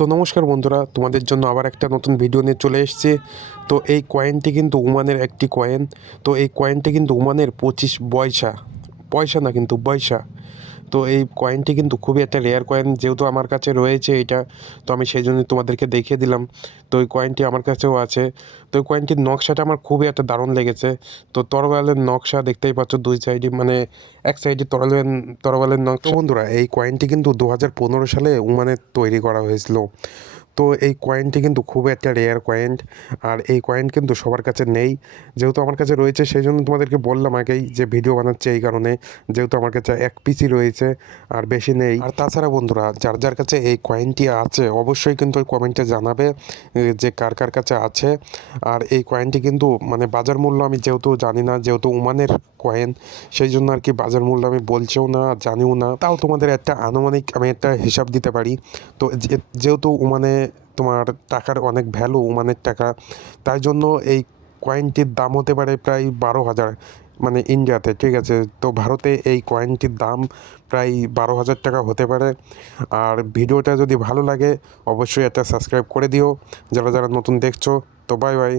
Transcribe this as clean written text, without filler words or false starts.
তো নমস্কার বন্ধুরা, তোমাদের জন্য আবার একটা নতুন ভিডিও নিয়ে চলে এসেছি। তো এই কয়েনটি কিন্তু ওমানের একটি কয়েন। তো এই কয়েনটি কিন্তু ওমানের 25 পয়সা, পয়সা না কিন্তু পয়সা। তো এই কয়েনটি কিন্তু খুবই একটা রেয়ার কয়েন, যেহেতু আমার কাছে রয়েছে এটা, তো আমি সেই জন্য তোমাদেরকে দেখিয়ে দিলাম। তো এই কয়েনটি আমার কাছেও আছে। তো এই কয়েনটির নকশাটা আমার খুবই একটা দারুণ লেগেছে। তো তরোয়ালের নকশা দেখতেই পাচ্ছ দুই সাইডে, মানে এক সাইডে তরোয়ালের নকশা। তো বন্ধুরা, এই কয়েনটি কিন্তু 2015 সালে ওমানে তৈরি করা হয়েছিল। তো এই কয়েনটি কিন্তু খুব একটা রেয়ার কয়েন, আর এই কয়েন কিন্তু সবার কাছে নেই। যেহেতু আমার কাছে রয়েছে সেই জন্য তোমাদেরকে বললাম আগেই যে ভিডিও বানাচ্ছে এই কারণে, যেহেতু আমার কাছে এক পিসি রয়েছে আর বেশি নেই। আর তাছাড়া বন্ধুরা, যার যার কাছে এই কয়েনটি আছে অবশ্যই কিন্তু ওই কমেন্টে জানাবে যে কার কার কাছে আছে। আর এই কয়েনটি কিন্তু মানে বাজার মূল্য আমি যেহেতু জানি না, যেহেতু ওমানের কয়েন, সেই জন্য আর কি বাজার মূল্য আমি বলছেও না, জানিও না। তাও তোমাদের একটা আনুমানিক আমি একটা হিসাব দিতে পারি। তো যেহেতু ওমানে তোমার টাকার অনেক ভ্যালু, ওমানের টাকা, তাই জন্য এই কয়েনটির দাম হতে পারে প্রায় 12,000, মানে ইন্ডিয়াতে, ঠিক আছে। তো ভারতে এই কয়েনটির দাম প্রায় 12,000 টাকা হতে পারে। আর ভিডিওটা যদি ভালো লাগে অবশ্যই একটা সাবস্ক্রাইব করে দিও, যারা যারা নতুন দেখছো। তো বাই বাই।